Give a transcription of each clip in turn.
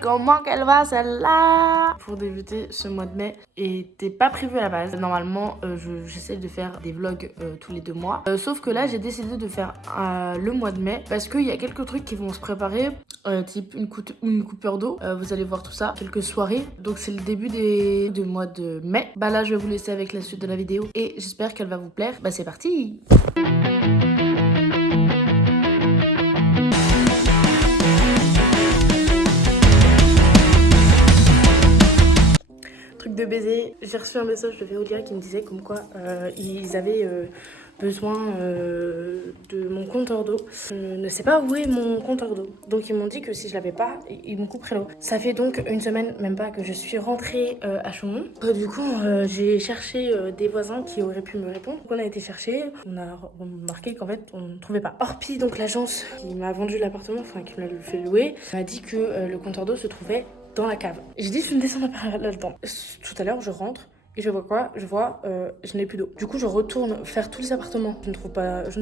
comment qu'elle va celle-là? Pour débuter ce mois de mai était pas prévu à la base. Normalement, j'essaie de faire des vlogs tous les 2 mois. Sauf que là, j'ai décidé de faire le mois de mai parce qu'il y a quelques trucs qui vont se préparer. Type une coupure d'eau, vous allez voir tout ça, quelques soirées, donc c'est le début du mois de mai. Bah là je vais vous laisser avec la suite de la vidéo et j'espère qu'elle va vous plaire. Bah c'est parti. Truc de baiser, j'ai reçu un message de Veolia qui me disait comme quoi ils avaient besoin de mon compteur d'eau. Je ne sais pas où est mon compteur d'eau. Donc ils m'ont dit que si je l'avais pas, ils me couperaient l'eau. Ça fait donc une semaine, même pas, que je suis rentrée à Chaumont. Du coup, j'ai cherché des voisins qui auraient pu me répondre. Donc on a été chercher, on a remarqué qu'en fait on ne trouvait pas. Orpi, donc l'agence qui m'a vendu l'appartement, enfin qui me l'a fait louer, m'a dit que le compteur d'eau se trouvait dans la cave. J'ai dit je ne descends pas là-dedans. Tout à l'heure je rentre. Et je vois quoi? Je n'ai plus d'eau. Du coup, je retourne faire tous les appartements. Je ne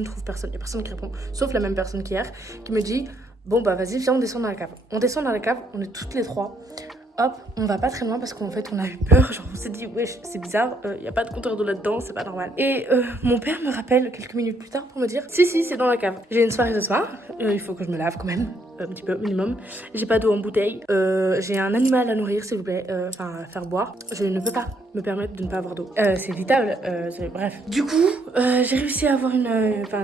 trouve personne. Il n'y a personne qui répond. Sauf la même personne qu'hier qui me dit bon, bah vas-y, viens, on descend dans la cave. On descend dans la cave, on est toutes les trois. Hop, on va pas très loin parce qu'en fait, on a eu peur. Genre, on s'est dit, wesh, c'est bizarre, il n'y a pas de compteur d'eau là-dedans, c'est pas normal. Et mon père me rappelle quelques minutes plus tard pour me dire si, c'est dans la cave. J'ai une soirée ce soir, il faut que je me lave quand même. Un petit peu minimum. J'ai pas d'eau en bouteille. J'ai un animal à nourrir, s'il vous plaît. Enfin, à faire boire. Je ne peux pas me permettre de ne pas avoir d'eau. C'est vital. Bref. Du coup, j'ai réussi à avoir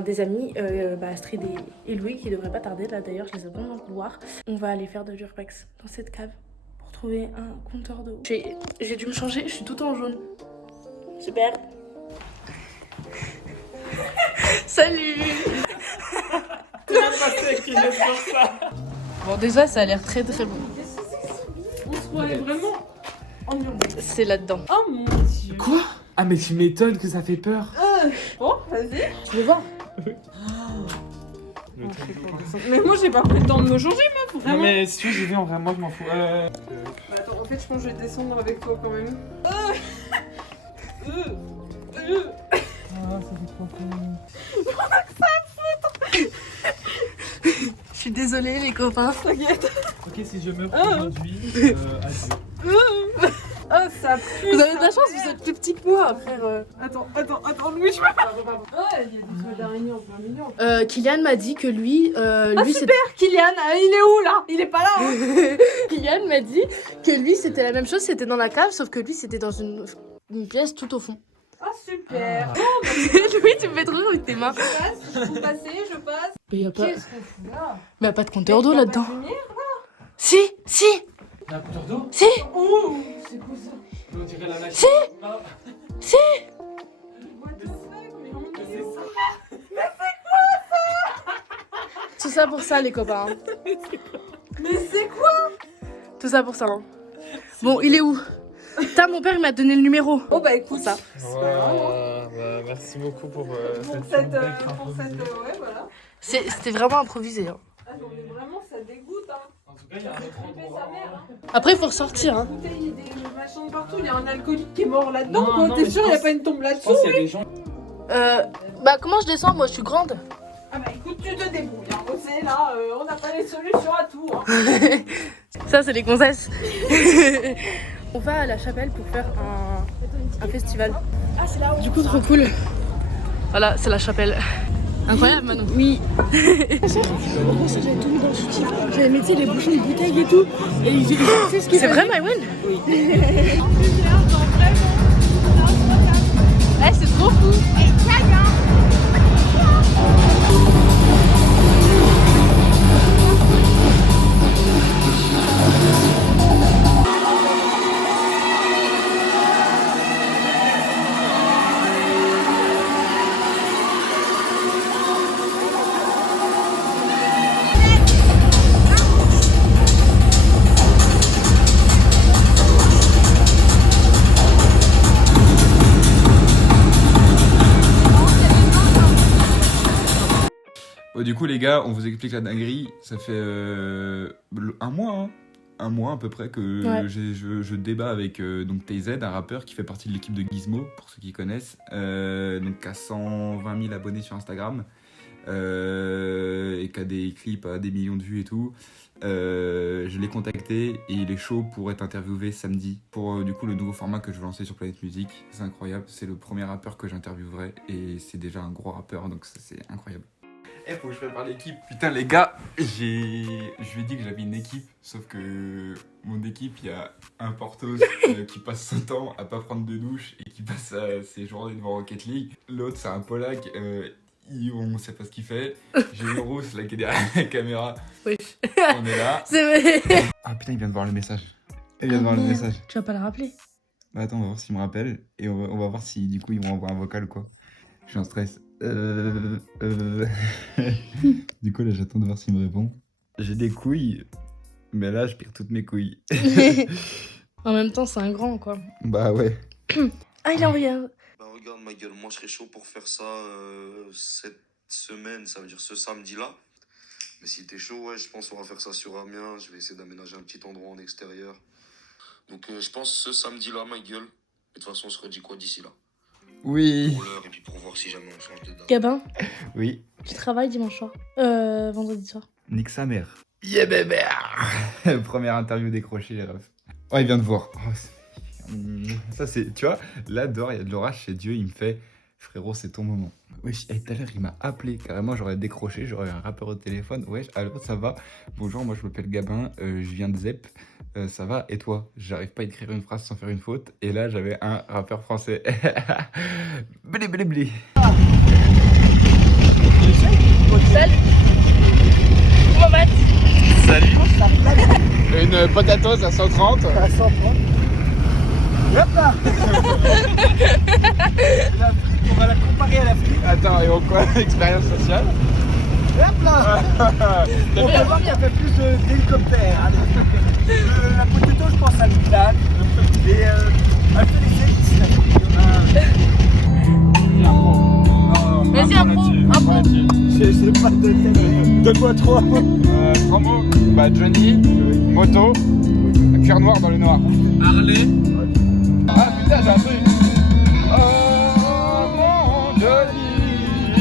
des amis, Astrid et Louis, qui devraient pas tarder. Là, d'ailleurs, je les ai dans le couloir. On va aller faire de l'urbex dans cette cave pour trouver un compteur d'eau. J'ai dû me changer. Je suis tout en jaune. Super. Salut. Bon, déjà, ça a l'air très très bon. On se croirait vraiment en urbain. C'est là-dedans. Oh mon dieu. Quoi? Ah mais tu m'étonnes que ça fait peur. Bon, vas-y. Tu veux voir? Mais moi j'ai pas pris le temps de me changer, meuf, Non vraiment. mais si tu veux j'y vais en vrai, moi je m'en fous. Bah, attends, en fait je pense que je vais descendre avec toi quand même. Ah ça fait trop Je suis désolée, les copains. T'inquiète. Ok, si je meurs aujourd'hui, adieu. Oh ça pue. Vous avez de la chance, vous êtes plus petit que moi, frère. Attends, Louis, je peux pas. Ouais, il y a des toiles d'araignée en plein milieu. Kylian m'a dit que lui Super, Kylian, il est où là? Il est pas là, hein. Kylian m'a dit que lui c'était la même chose, c'était dans la cave, sauf que lui c'était dans une pièce tout au fond. Ah super. Louis, tu me fais trop rire avec tes mains. Je passe, vous passez, je passe. Mais y a pas, Qu'est-ce qu'on fout là? mais y a pas de compteur d'eau Y a pas là-dedans. de lumière? Si. Un compteur d'eau? Oh, c'est quoi ça? On dirait la Si. Ah. What the fuck? Mais on est où? Tout ça pour ça, les copains. Mais c'est quoi? Tout ça pour ça. Hein. Bon, il est où? Mon père il m'a donné le numéro. Oh bah écoute, Ça. Bah, merci beaucoup pour cette ouais, voilà. C'était vraiment improvisé. Hein. Ah non, mais vraiment, ça dégoûte, hein. En tout cas, il y a un autre Flipper sa mère, hein. Après, il faut ressortir. Hein. Bouteilles, des machins partout, il y a un alcoolique qui est mort là-dedans, Non, quoi. non, T'es mais sûr, je il y a pense- pas une tombe Je là-dessous? pense qu'il y a des gens. Comment je descends? Moi, je suis grande. Ah bah écoute, tu te débrouilles, hein. On sait, là, on n'a pas les solutions à tout, hein. Ça, c'est les gonzesses. On va à la chapelle pour faire un festival. Ah, c'est là où? Du coup, trop cool. Voilà, c'est la chapelle. Incroyable, Manon. Oui. J'avais tout mis dans le soutif. J'avais mis les bouchons de bouteilles et tout. Et c'est ce qui c'est vrai, Maïwen? Oui. C'est trop fou. Du coup les gars, on vous explique la dinguerie, ça fait un mois à peu près que Ouais. je débat avec donc TZ, un rappeur qui fait partie de l'équipe de Gizmo, pour ceux qui connaissent, donc à 120 000 abonnés sur Instagram. et qui a des clips à des millions de vues et tout. Je l'ai contacté et il est chaud pour être interviewé samedi pour du coup le nouveau format que je vais lancer sur Planète Musique. C'est incroyable, c'est le premier rappeur que j'interviewerai et c'est déjà un gros rappeur donc ça, c'est incroyable. Eh, faut que je prépare l'équipe. Putain les gars, je lui ai dit que j'avais une équipe, sauf que mon équipe, il y a un Portos qui passe son temps à pas prendre de douche et qui passe ses journées devant Rocket League. L'autre c'est un Polac, on sait pas ce qu'il fait. J'ai une rousse là qui est derrière la caméra. Oui. On est là. C'est vrai. Ah putain, il vient de voir le message. Il vient de voir le message. Tu vas pas le rappeler? Bah attends, on va voir s'il me rappelle et on va voir si du coup ils m'envoient un vocal ou quoi. Je suis en stress. Du coup là j'attends de voir s'il me répond. J'ai des couilles, mais là je perds toutes mes couilles. En même temps, c'est un grand quoi. Bah ouais. Ah, il a envoyé un. Bah regarde ma gueule, moi je serais chaud pour faire ça cette semaine, ça veut dire ce samedi-là. Mais si t'es chaud, ouais, je pense qu'on va faire ça sur Amiens. Je vais essayer d'aménager un petit endroit en extérieur. Donc je pense ce samedi-là, ma gueule. Et de toute façon, on se redit quoi d'ici là? Oui. Pour l'heure et puis pour voir si jamais on change de date. Gabin, Oui. tu travailles dimanche soir. Vendredi soir. Nique sa mère. Yeah bébé. Première interview décrochée les refs. Oh il vient de voir. Oh, ça c'est, tu vois, là dehors il y a de l'orage, c'est Dieu, il me fait frérot c'est ton moment. Wesh, tout à l'heure il m'a appelé, carrément j'aurais décroché, j'aurais eu un rappeur au téléphone. Wesh, allô ça va? Bonjour, moi je m'appelle Gabin, je viens de Zep, ça va et toi? J'arrive pas à écrire une phrase sans faire une faute et là j'avais un rappeur français. Blé blé blé. Salut. Comment vas-tu? Salut. Une potatoes à 130. À 130. Hop là. L'Afrique, on va la comparer à l'Afrique. Attends, et on quoi? Expérience sociale. Hop là. On va voir qu'il y a fait plus d'hélicoptères. La potato, je pense à Milan. Et elle fait les hélices. Vas-y, un pro. Je sais pas de tête. Donne-moi 3 mots. 3 mots. Bah Johnny, moto, cœur noir dans le noir. Harley. Ah putain, j'ai un truc. Oh mon Johnny,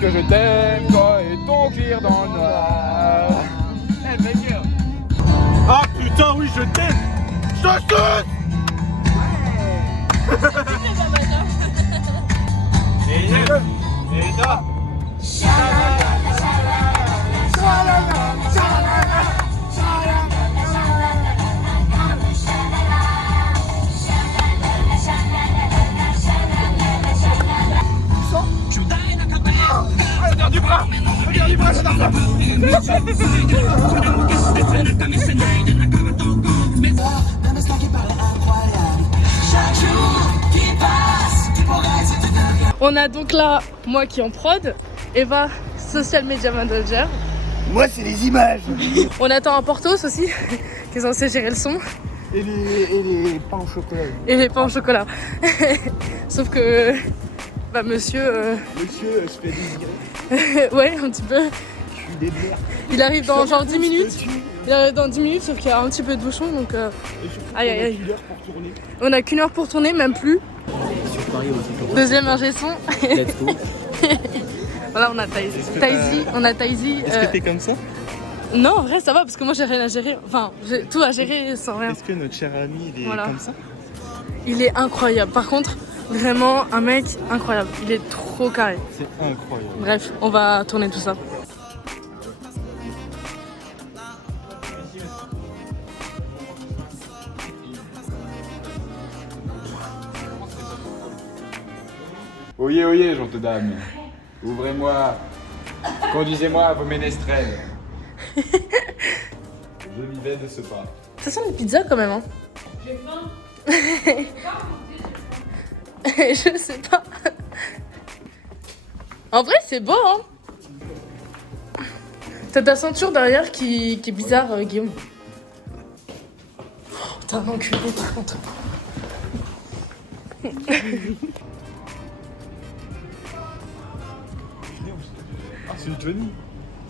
que je t'aime, toi et ton cuir dans le noir. Eh meilleur. Ah putain, oui, je t'aime. Je t'aime. Et là. Regarde du bras, j'adore ça. On a donc là moi qui est en prod, Eva, social media manager. Moi, c'est les images. On attend un Portos aussi, qui est censé gérer le son. Et les pains au chocolat. Et les pains au chocolat. Sauf que, bah monsieur... Monsieur, je fais désirer. ouais, un petit peu. Je suis des bières. Il arrive dans genre 10 minutes. Il arrive dans 10 minutes, sauf qu'il y a un petit peu de bouchon, donc... Aïe, aïe, aïe. Une heure pour tourner. On a qu'1 heure pour tourner, même plus. Deuxième ingé son. Voilà, on a Taizy. On a Taizy. Est-ce que t'es comme ça? Non, en vrai, ça va, parce que moi, j'ai rien à gérer. Enfin, j'ai tout à gérer sans rien. Est-ce que notre cher ami, il est Voilà. comme ça? Il est incroyable. Par contre, vraiment, un mec incroyable. Il est trop carré. C'est incroyable. Bref, on va tourner tout ça. Oyez, oyez, gentes dames. Ouvrez-moi. Conduisez-moi à vos ménestrels. Je vivais de ce pas. Ça sent une pizza quand même, hein. J'ai faim. Je sais pas. En vrai, c'est beau, hein. T'as ta ceinture derrière qui est bizarre, Guillaume. Oh, t'es un enculé, par contre. Ah, c'est Johnny.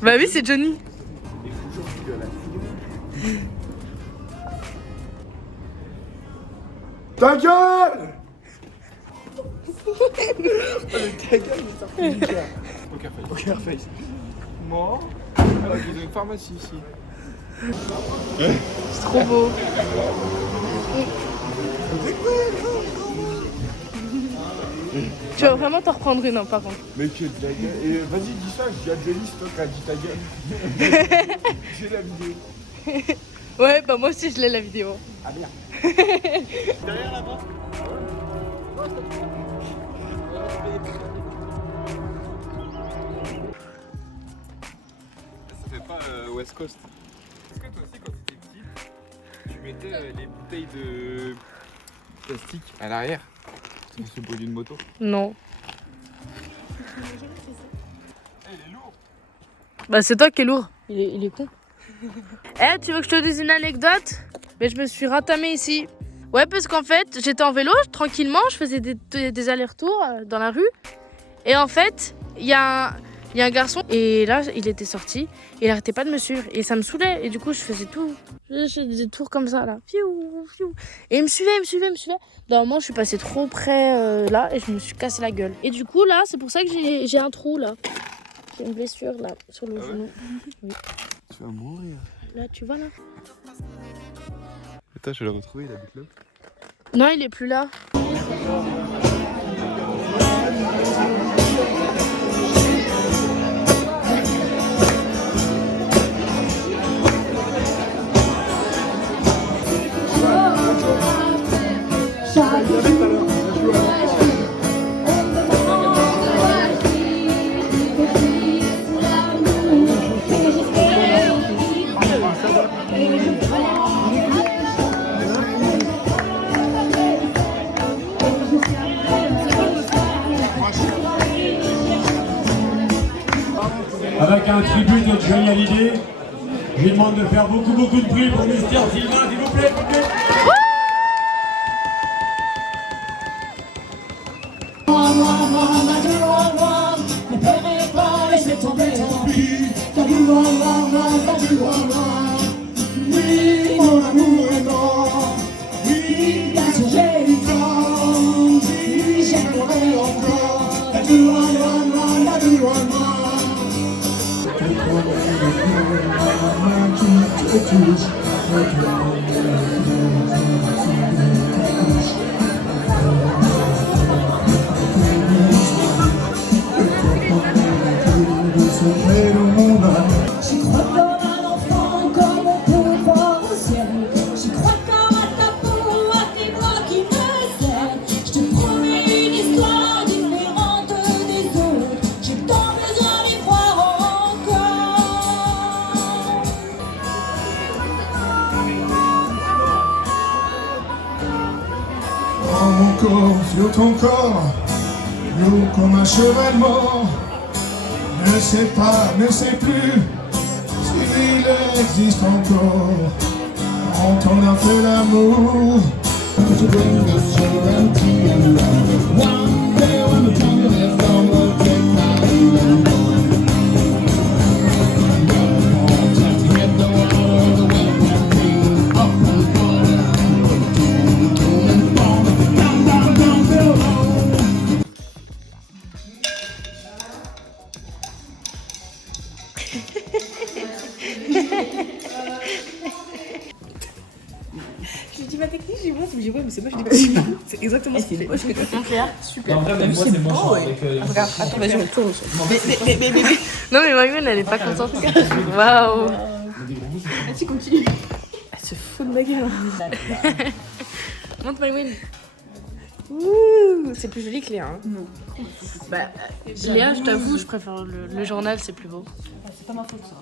Bah oui, c'est Johnny. Ta gueule. Ta gueule, mais ça fait Poker Face. Poker Face. Mort. Alors qu'ils ont une pharmacie ici. C'est trop beau. Tu vas vraiment t'en reprendre une, hein, par contre. Mais que de la gueule. Et vas-y, dis ça, je dis à Johnny, c'est toi qui as dit ta gueule. J'ai la vidéo. Ouais, bah moi aussi je l'ai la vidéo. Ah merde. Derrière là-bas. Ça fait pas West Coast. Est-ce que toi aussi, quand tu étais petite, tu mettais les bouteilles de plastique à l'arrière sur ce bout d'une moto? Non. Elle est lourde. Bah c'est toi qui es lourd. Il est con. Eh, tu veux que je te dise une anecdote? Mais je me suis ratamée ici. Ouais, parce qu'en fait, j'étais en vélo, tranquillement, je faisais des allers-retours dans la rue. Et en fait, il y a un garçon, et là, il était sorti, et il arrêtait pas de me suivre. Et ça me saoulait, et du coup, je faisais des tours comme ça, là. Fiou, fiou. Et il me suivait. D'un moment, je suis passée trop près, là, et je me suis cassé la gueule. Et du coup, là, c'est pour ça que j'ai un trou, là. J'ai une blessure, là, sur le genou. Oui. Tu vas mourir. Là, tu vois, là. Attends, je l'ai retrouvé, il habite là. Non, il est plus là. Avec un tribut de Johnny Hallyday, je lui demande de faire beaucoup de bruit pour Mister Sylvain, s'il vous plaît. Ne pleurez pas, laissez tomber, tant pis. Oui, mon amour est mort. Oui, bien sûr j'ai du temps. Oui, j'aimerais encore. La j'y crois comme un enfant, comme on peut croire au ciel. J'y crois comme à ta peau, à tes doigts qui me serrent. Je te promets une histoire différente des autres. J'ai tant besoin d'y croire encore. Prends mon corps sur ton corps, lourd comme un cheval mort. Ne sais pas, ne sais plus s'il existe encore. Quand on a fait l'amour. Je lui dis ma technique, j'ai bon, il me dit ouais, mais c'est moche, je dis bah c'est exactement ce qu'il fait. moche que tu fais faire. Super. En vrai, même moi, c'est moche avec Regarde, attends, vas-y, on tourne. Mais. Non, mais Marion, elle est pas contente. Waouh. Vas-y, continue. Elle se fout de ma gueule. Montre Marion. Ouh, c'est plus joli que Léa. Hein. Non. Bah, Léa, je t'avoue, je préfère le journal, c'est plus beau. C'est pas ma faute ça.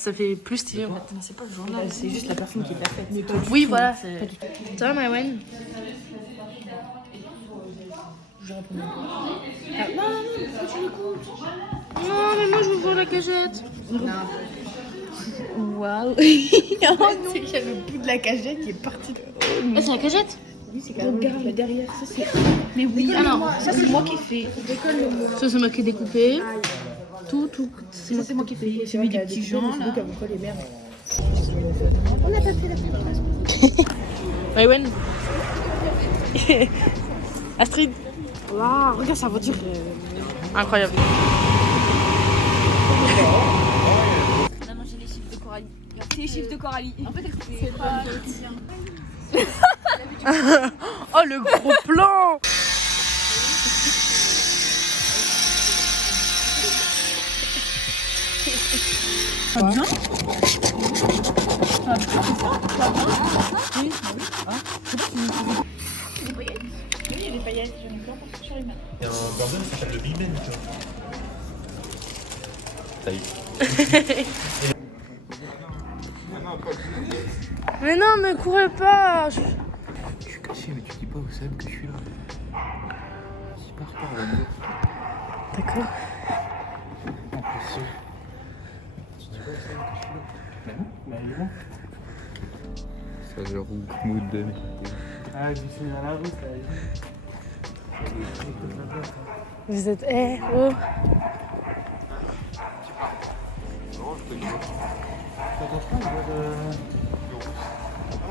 Ça fait plus stylé en fait. Mais c'est pas le journal, c'est juste la personne qui l'a fait. Mais toi, Oui, voilà. C'est... Ça va, Marion? Non, mais moi je veux voir la cagette. waouh. Il y a le bout de la cagette qui est parti. Ah, c'est la cagette? Oui, c'est carrément là derrière. Ça, c'est... Mais oui, alors, ça c'est moi qui ai fait. Ça, c'est moi qui ai découpé. Tout. Ça c'est moi qui ai fait. J'ai mis des petits gens là. On n'a pas fait la Marion. Astrid. Waouh, regarde sa voiture. Incroyable. On a mangé les chiffres de Coralie. C'est les chiffres de Coralie. En fait, c'est pas le tien. Oh le gros plan. Pas bien. Mais non, me courez pas. Je suis caché, mais tu dis pas au Seb que je suis là. Si part par là. D'accord. En plus, tu dis pas au Seb que je suis là. Mais non, bah il est bon. Ça, je roule mood de. Ah, je suis dans la route, là. Vous êtes... Eh, oh.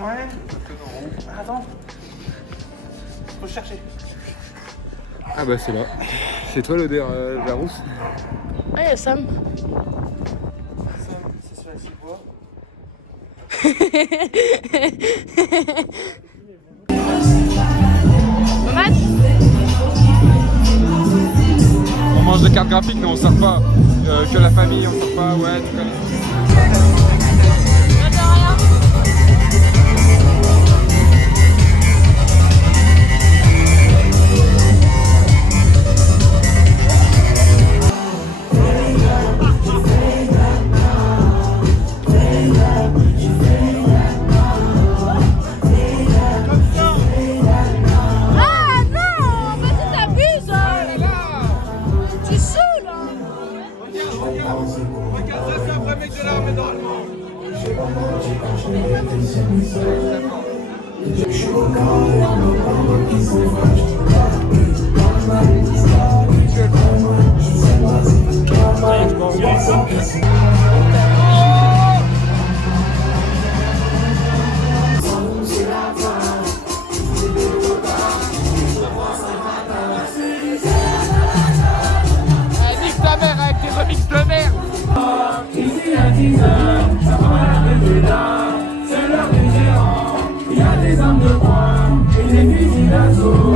Ouais. Attends. Faut chercher. Ah bah c'est là. C'est toi l'odeur de la rousse. Ah, il y a Sam. C'est sur la ciboire. On mange des cartes graphiques mais on sert pas que la famille, on sert pas, ouais, tu connais. Nique ta mère avec tes remixes de merde. C'est l'heure des géants, il y a des armes de poing et des fusils d'assaut.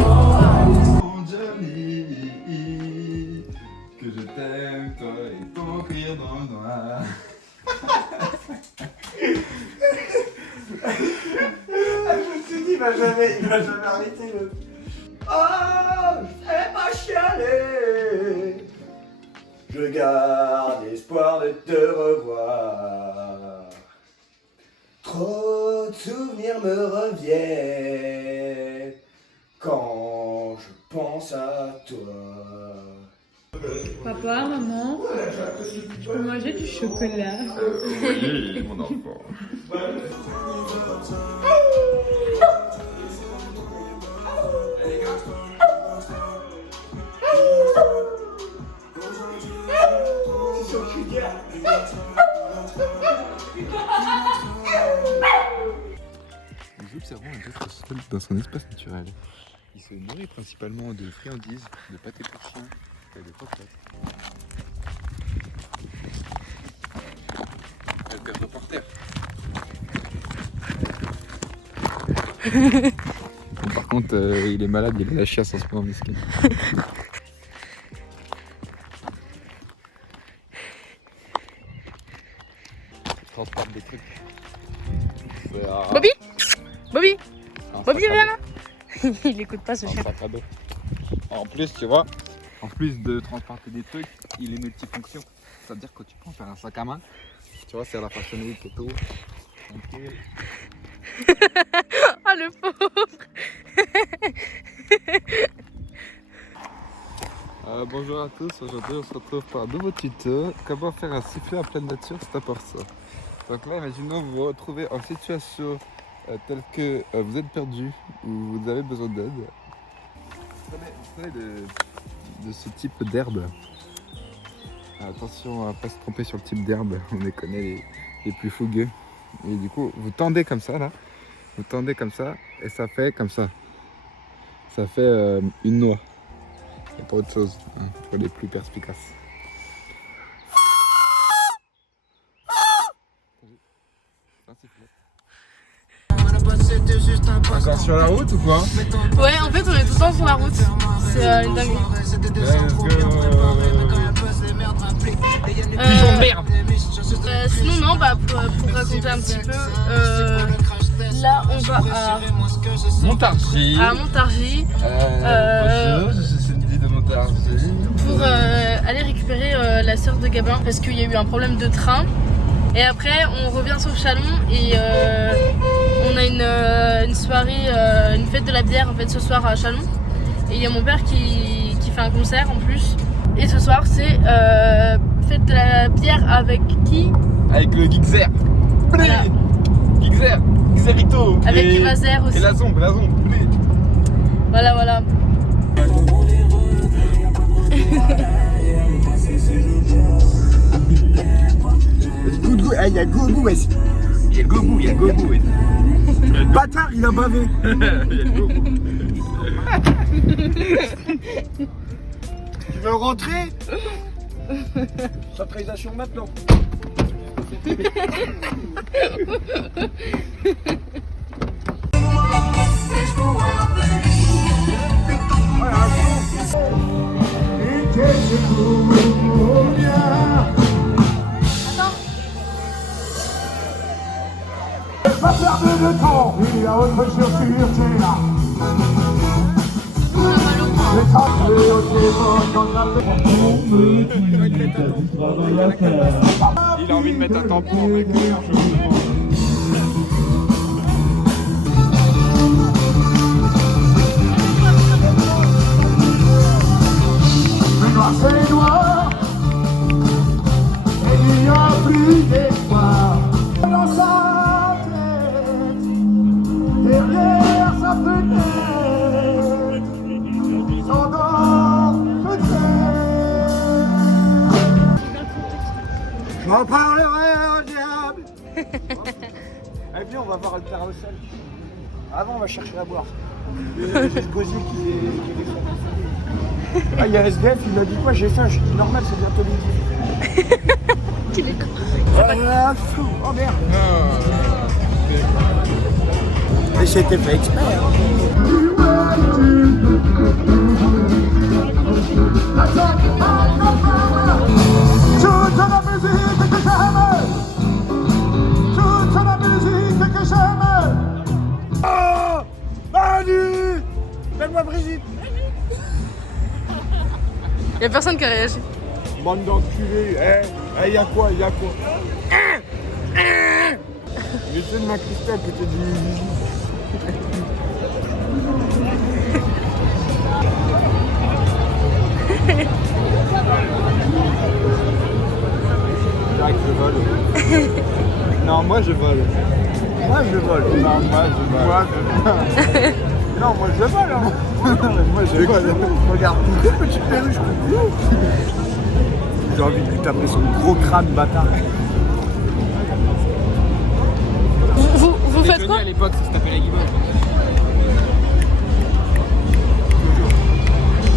Mon Johnny, que je t'aime, toi et ton rire dans le noir. Je me suis dit, il va jamais arrêter le. Oh, fais pas chialer. Je garde espoir de te revoir. Trop de souvenirs me reviennent quand je pense à toi. Papa, maman, je peux manger du chocolat. Oui, mon enfant. Nous observons un gâteau seul dans son espace naturel. Il se nourrit principalement de friandises, de pâtés pour chien et de croquettes. Le reporter. Bon, par contre, il est malade, il a la chiasse en ce moment, mesquin. Il transporte des trucs. Bobby Bobby Un Bobby, sac à viens dos. là. Il écoute pas ce Un chien. sac à dos. En plus, tu vois, en plus de transporter des trucs, il est multifonction. C'est-à-dire que tu peux en faire un sac à main. Tu vois, c'est à la Fashion Week et tout. Tranquille. Oh le pauvre. Bonjour à tous, aujourd'hui on se retrouve pour un nouveau tuto. Comment faire un sifflet en pleine nature, c'est important. Donc là, imaginons vous vous retrouvez en situation telle que vous êtes perdu ou vous avez besoin d'aide. Prenez de ce type d'herbe. Attention à ne pas se tromper sur le type d'herbe, on les connaît les plus fougueux. Et du coup, vous tendez comme ça là, vous tendez comme ça et ça fait comme ça. Ça fait une noix. Et pas autre chose, hein, pour les plus perspicaces. Encore sur la route ou quoi? Ouais, en fait, on est tout le temps sur la route. C'est une dinguerie. Pigeon de merde. Sinon, non, bah, pour raconter un petit peu, là, on va Montargis. à Montargis. C'est une ville de Montargis. Pour aller récupérer la sœur de Gabin parce qu'il y a eu un problème de train. Et après, on revient sur Chalon et on a une soirée, une fête de la bière en fait ce soir à Chalon. Et il y a mon père qui fait un concert en plus. Et ce soir, c'est fête de la bière avec qui? Avec le Gixer. Voilà. Gixer. Gixerito. Avec Mazer aussi. Et la zombe. Voilà, voilà. Il y a Gobou, wesh. Il y a le Gobou, ouais. Bâtard, il a bavé. Il y a le Gobou. Tu veux rentrer? Centralisation maintenant. Pas perdre de temps, il y a autre chose sur là. Les travaux au téléphone dans la Il a envie de mettre un tampon, mec. Le noir c'est noir, et il n'y a plus d'espoir. Dans sa tête, derrière sa fenêtre, s'endort peut-être. J'en parlerai au diable. Allez, viens, on va voir le père au sol. Avant, on va chercher à boire. J'ai ce gosier qui est descendu. Ah, il y a SDF, il m'a dit quoi? J'ai faim. Je dis normal, c'est bientôt midi. Qu'il est con. Oh merde. Mais c'était fait exprès. Toute la musique que j'aime, toute la musique que j'aime. Oh Manu, donne-moi Brigitte. Y'a personne qui a réagi. Bande d'enculés. Eh, y'a quoi? J'essaie de m'incruster à côté du zizi. Je vole. Non, moi je vole. Moi je vole. Non, moi je vole. Non, moi je vole. Hein. Moi je vole. Regarde, des petites perruches. J'ai envie de lui taper son gros crâne, bâtard. Vous faites quoi? À l'époque, ça se tapait la guimauve.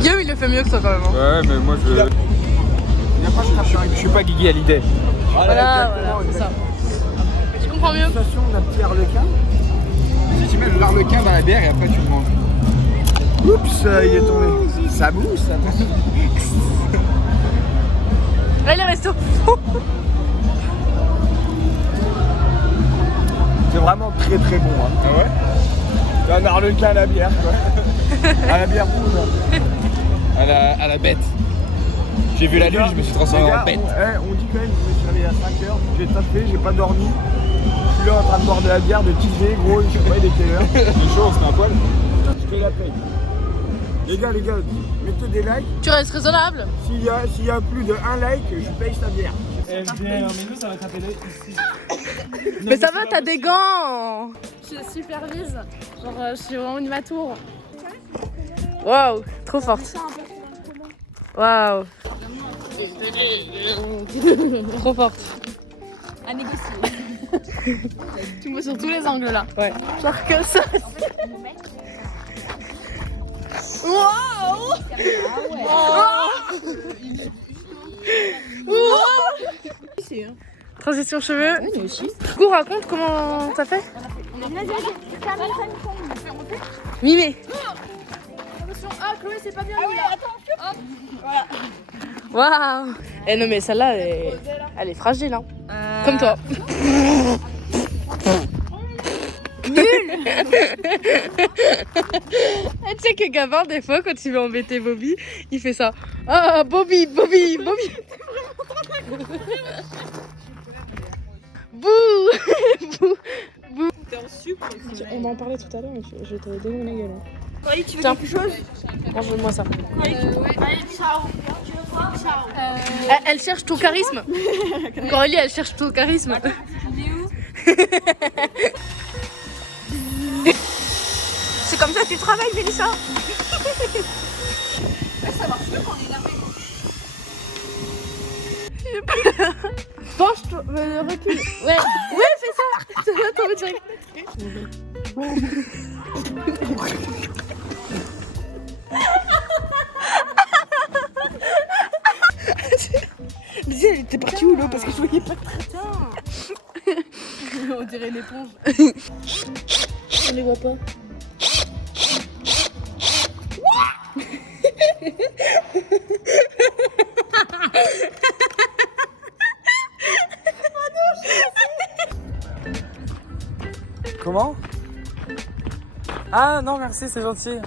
Guillaume, il le fait mieux que toi quand même. Hein. Ouais, mais moi je. Il y a pas de Je suis pas Guigui à l'idée. Voilà, c'est ça. Je comprends mieux. Sensation d'un petit harlequin. Si tu mets l'arlequin dans la bière et après tu le manges. Oups, il est tombé. Ça mousse, ça. Là, il est resté au fond. C'est vraiment très très bon. Hein. Ah ouais? C'est un harlequin à la bière, quoi. À la bière rouge. À la bête. J'ai vu la lune, je me suis transformé en bête. On dit quand même que je me suis réveillé à 5h, j'ai taffé, j'ai pas dormi. Je suis là en train de boire de la bière, de teaser, gros, je sais pas, il est quelle heure. C'est chaud, on se met un poil. Je te la paye. Les gars, mettez des likes. Tu restes raisonnable. S'il y a plus de 1 like, je paye sa bière. Mais ça va, t'as des gants. Je supervise. Genre, je suis vraiment une matour. Waouh, trop forte. Waouh. Trop forte. À négocier. Tu me vois sur tous les angles là. Ouais. Genre que ça. Waouh. Transition cheveux. Du coup, raconte comment t'as fait. On Oui, mais. Attention, ah Chloé, c'est pas bien mis là. Attends, voilà. Waouh! Eh non, mais celle-là, elle est fragile, hein. Comme toi. Nul! Tu sais que Gabin, des fois, quand il veut embêter Bobby, il fait ça. Ah, Bobby! Bouh! Bouh! T'es en sucre. On en parlait tout à l'heure, mais je te donne la gueule. Coralie, tu veux quelque chose? Mange-moi ça. Allez, ciao. Tu veux quoi? Ciao. Elle cherche ton charisme. Coralie, elle cherche ton charisme. C'est comme ça que tu travailles, Mélissa. Ça marche mieux quand on est énervé. Penche-toi, recule. Ouais, fais ça. Ça va tomber direct. Lizzie, elle était partie où là? Parce que je voyais pas. On dirait une éponge. On les voit pas. Comment? Ah non merci, c'est gentil.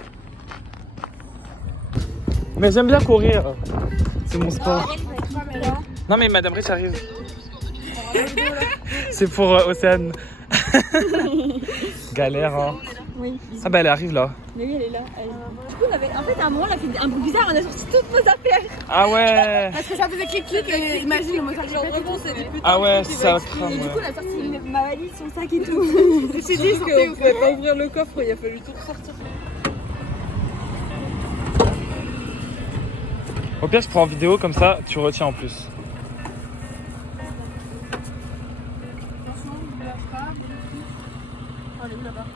Mais j'aime bien courir. C'est mon sport. Non mais Madame Rich arrive. C'est pour Océane. Galère hein. Oui. Ah bah elle arrive là. Mais oui, elle est là. Du coup, en fait, à un moment, on a fait un bruit bizarre, on a sorti toutes nos affaires. Ah ouais. Parce que ça faisait clic-clic et imagine le moteur qui pète et tout. Ah ouais, ça crame. Et du coup, Ouais. on a sorti ma valise, son sac et tout. Je me suis dit, on pouvait pas ouvrir le coffre, il a fallu tout ressortir. Au pire je prends en vidéo comme ça, tu retiens en plus. Attention, ne lâche pas. Elle est où là-bas?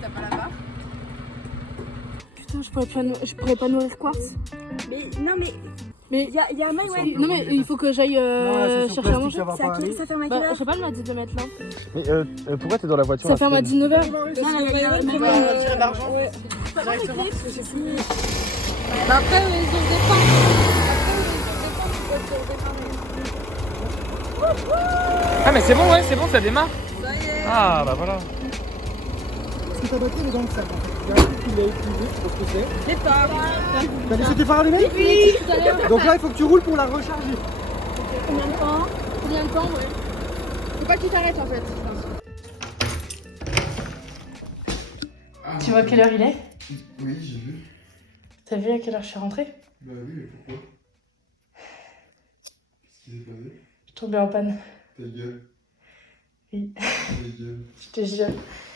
T'as pas là-bas? Putain, je pourrais pas nourrir Quartz. Mais non, mais Mais il y a un mail, ouais. non, mais il faut que j'aille chercher à manger. Ça ferme à quelle Bah, heure? je sais pas, elle m'a dit de mettre là. Mais pourquoi t'es dans la voiture? Ça ferme à 19h. Non, tirer l'argent. Directement. Bah après, ils ont des pains. Ah mais c'est bon ouais, c'est bon, ça démarre. Ah bah voilà. C'est ta batterie, elle est dans le sac. Il y a un truc qu'il a utilisé, je sais pas ce que c'est. Des phares. T'as laissé tes phares allumés? Oui. Donc là il faut que tu roules pour la recharger. Combien de temps? Combien de temps, ouais. Faut pas que tu t'arrêtes en fait. Tu vois quelle heure il est? Oui, j'ai vu. T'as vu à quelle heure je suis rentrée? Bah oui, mais pourquoi? Qu'est-ce qui s'est passé? Je suis tombée en panne. Ta gueule. Oui. Ta gueule. Je te jure.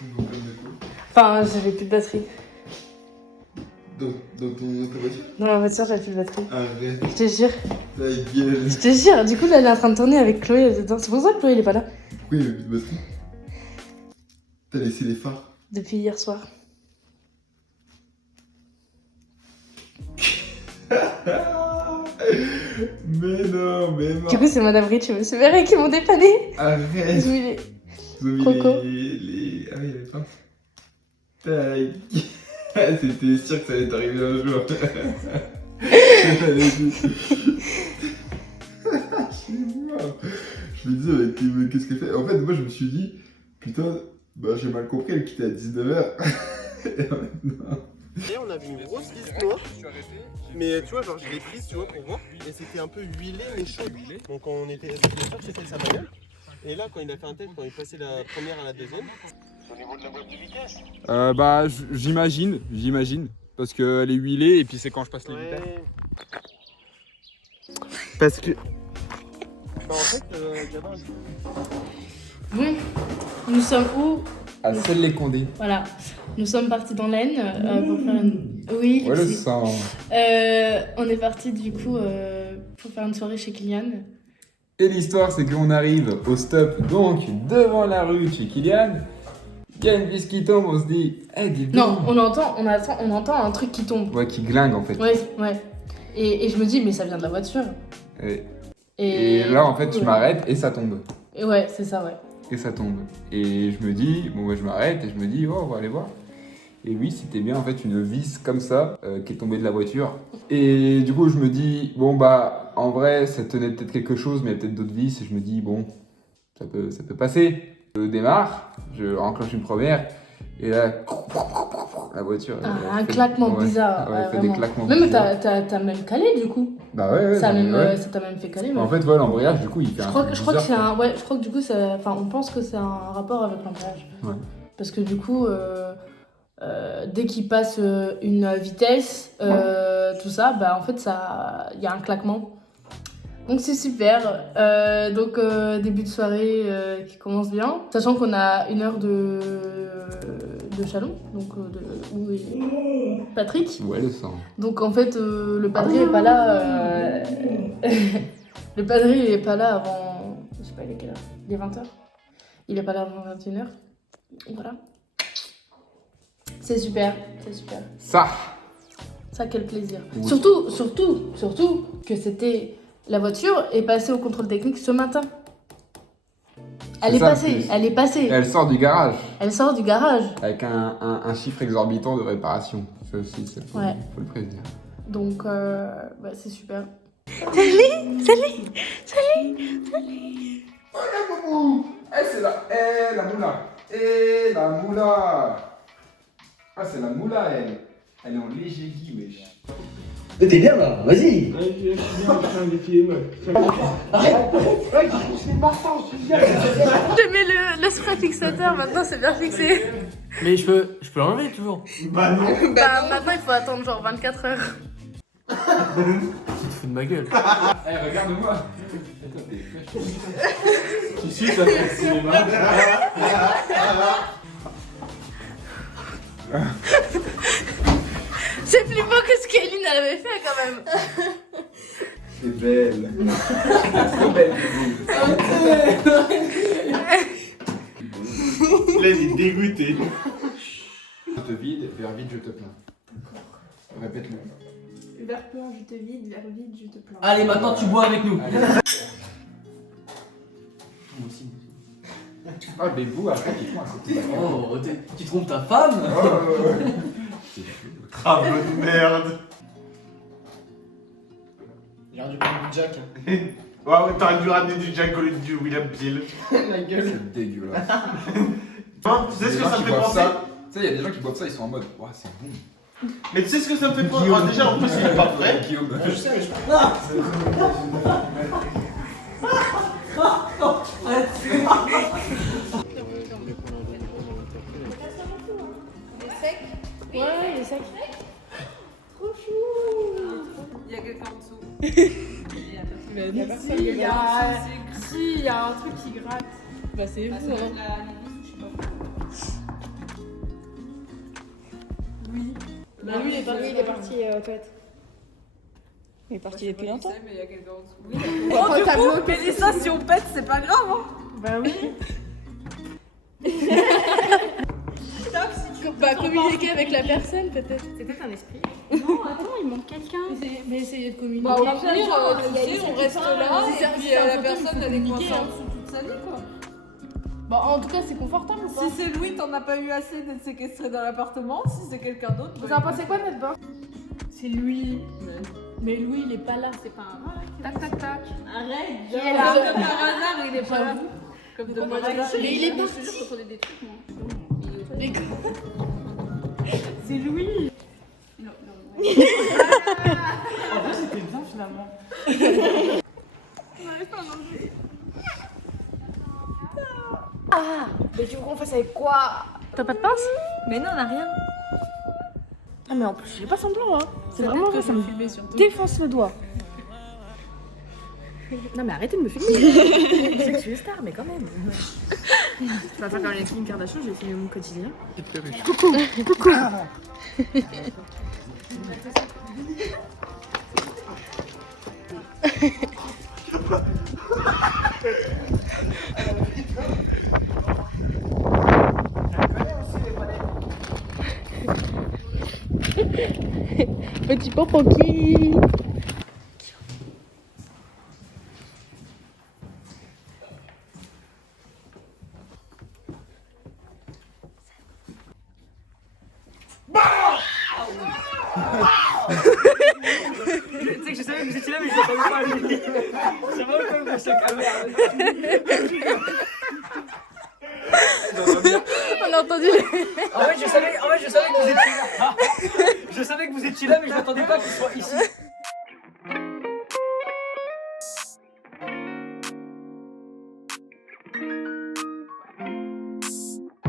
Tombée en panne de quoi? Enfin, j'avais plus de batterie. Dans ta voiture? Dans ma voiture, j'avais plus de batterie. Arrête. Je te jure. Ta gueule. Je te jure. Du coup, là, elle est en train de tourner avec Chloé dedans. C'est pour ça que Chloé, elle est pas là. Pourquoi il y avait plus de batterie? T'as laissé les phares? Depuis hier soir. Mais non, mais non. Du coup, c'est Madame Rich et Monsieur Verret qui m'ont dépanné. Arrête. Ils ont mis les... Ils ont mis Croco. les... Ah oui, les phares. Tac. C'était sûr que ça allait t'arriver un jour. Je me disais, mais qu'est-ce qu'elle fait? En fait, moi, je me suis dit, putain, bah, j'ai mal compris, elle quittait à 19h. Et on avait une grosse liste noire, mais tu vois, genre je l'ai prise, tu vois, pour voir, et c'était un peu huilé mais chaud. Donc on était sûr que c'était sa bagnole. Et là, quand il a fait un test, quand il passait la première à la deuxième. Au niveau de la boîte de vitesse? Bah, j'imagine. Parce qu'elle est huilée et puis c'est quand je passe les vitesses. Parce que. Bah, en fait, Gabin. Bon, nous sommes où? À Celles-les-Condé. Voilà. Nous sommes partis dans l'Aisne pour faire une... Oui, Ouais, le Lucie. sang. On est partis du coup pour faire une soirée chez Kylian. Et l'histoire, c'est qu'on arrive au stop, donc devant la rue chez Kylian. Il y a une vis qui tombe, on se dit, eh, dis donc. Non, on entend un truc qui tombe. Ouais, qui glingue en fait. Ouais. Et je me dis, mais ça vient de la voiture. Et là, en fait, tu m'arrêtes et ça tombe. Et ouais, c'est ça, ouais. et ça tombe. Et je me dis, bon, je m'arrête et je me dis, oh, on va aller voir. Et oui, c'était bien en fait une vis comme ça qui est tombée de la voiture. Et du coup, je me dis, bon, bah, en vrai, ça tenait peut-être quelque chose, mais il y a peut-être d'autres vis. Et je me dis, bon, ça peut passer. Je démarre, je enclenche une première, et là, la voiture. Un claquement bizarre. Ouais, fait des claquements même bizarres. t'as même calé du coup. Bah ouais, ça ouais. t'a même fait caler. En fait, ouais, l'embrayage, du coup, il fait je un crois truc que c'est bizarre, un. Ouais, je crois que du coup, on pense que c'est un rapport avec l'embrayage. Ouais. Parce que du coup, dès qu'il passe une vitesse, tout ça, bah en fait, il y a un claquement. Donc c'est super. Donc début de soirée qui commence bien. Sachant qu'on a 1 heure de Chalon, donc où est Patrick. Ouais, le sang. Donc en fait, le padré est pas là. Le padré est pas là avant. Je sais pas, il est quelle heure? Il est 20h. Il est pas là avant 21h. Voilà. C'est super, c'est super. Ça, quel plaisir. Oui. Surtout que c'était. La voiture est passée au contrôle technique ce matin. Elle est passée. Elle sort du garage. Elle sort du garage. Avec un chiffre exorbitant de réparation. Ça aussi, faut le prévenir. Donc, bah, c'est super. Salut. Oh la boubou. C'est la moula. La moula. Ah, c'est la moula, elle. Elle est en léger gui, wesh. Mais t'es bien là, vas-y. J'ai mis le spray fixateur, maintenant c'est bien fixé. Mais je peux l'enlever toujours. Bah maintenant il faut attendre genre 24 heures. Tu te fous de ma gueule. Eh, regarde-moi. Tu suis, ça fait le cinéma. C'est plus beau que ce qu'Eline avait fait quand même. C'est belle. C'est belle. Là, il est dégoûté. Je te vide, vers vide, je te plains. Répète-le. Vers plein, je te vide, vers vide, je te plains. Allez, maintenant tu bois avec nous. Ah, Bébou, après, il prend à côté. Oh, tu trompes ta femme? Ah, bonne merde. J'ai dû prendre du Jack. Ouais, t'aurais dû ramener du Jack au lieu du William Peel. La gueule. C'est dégueulasse. Tu sais ce que ça me fait penser? Tu sais, il y a des gens qui boivent ça, ils sont en mode, ouah, c'est bon. Mais tu sais ce que ça me fait penser? Ah, déjà, en plus, il est pas vrai. Guillaume. Je sais, mais je Ouais, il est sec. Trop chou. Il y a quelqu'un en dessous. Il y a personne. Il y a un truc qui gratte. Bah c'est vous, hein. Oui. Bah lui, il est parti aux toilettes. Il est parti depuis longtemps. Mais il y a quelqu'un en dessous. Oui. Oh, du coup, mais ça, si on pète, c'est pas grave, hein. Bah oui. Bah communiquer avec la personne peut-être. C'était un esprit. Non, attends, il manque quelqu'un. Mais essayez de communiquer. Bah, au pire, on reste là, et puis la personne, elle est coincée en dessous toute sa vie, quoi. Bon, en tout cas, c'est confortable ou pas? Si c'est Louis, t'en as pas eu assez d'être séquestré dans l'appartement. Si c'est quelqu'un d'autre. Vous en pensez quoi de notre bain? C'est lui. Mais Louis, il est pas là. C'est pas un rat. Tac, tac, tac. Arrête. Qui est là? Comme par hasard, il est pas là. Comme de par hasard. Mais il est pas. parti. Je te jure, je connais des trucs, moi. C'est Louis. Non, non. En vrai, c'était bien finalement. J'arrive pas à manger. Ah, mais tu veux qu'on fasse avec quoi? T'as pas de pince? Mais non, on a rien. Ah, mais en plus, j'ai pas semblant, hein. C'est vraiment vrai, ça me filmer surtout. défonce le doigt. Non, mais arrêtez de me filmer. Je sais que je suis une star, mais quand même. Tu vas pas faire les Kim Kardashian, je vais filmer mon quotidien. Coucou, coucou. Petit popoki. Tu sais que je savais que vous étiez là, mais je l'entendais pas lui. C'est vrai comme ça, On a entendu. En fait, je savais que vous étiez là. Je savais que vous étiez là, mais je n'attendais pas qu'il soit ici.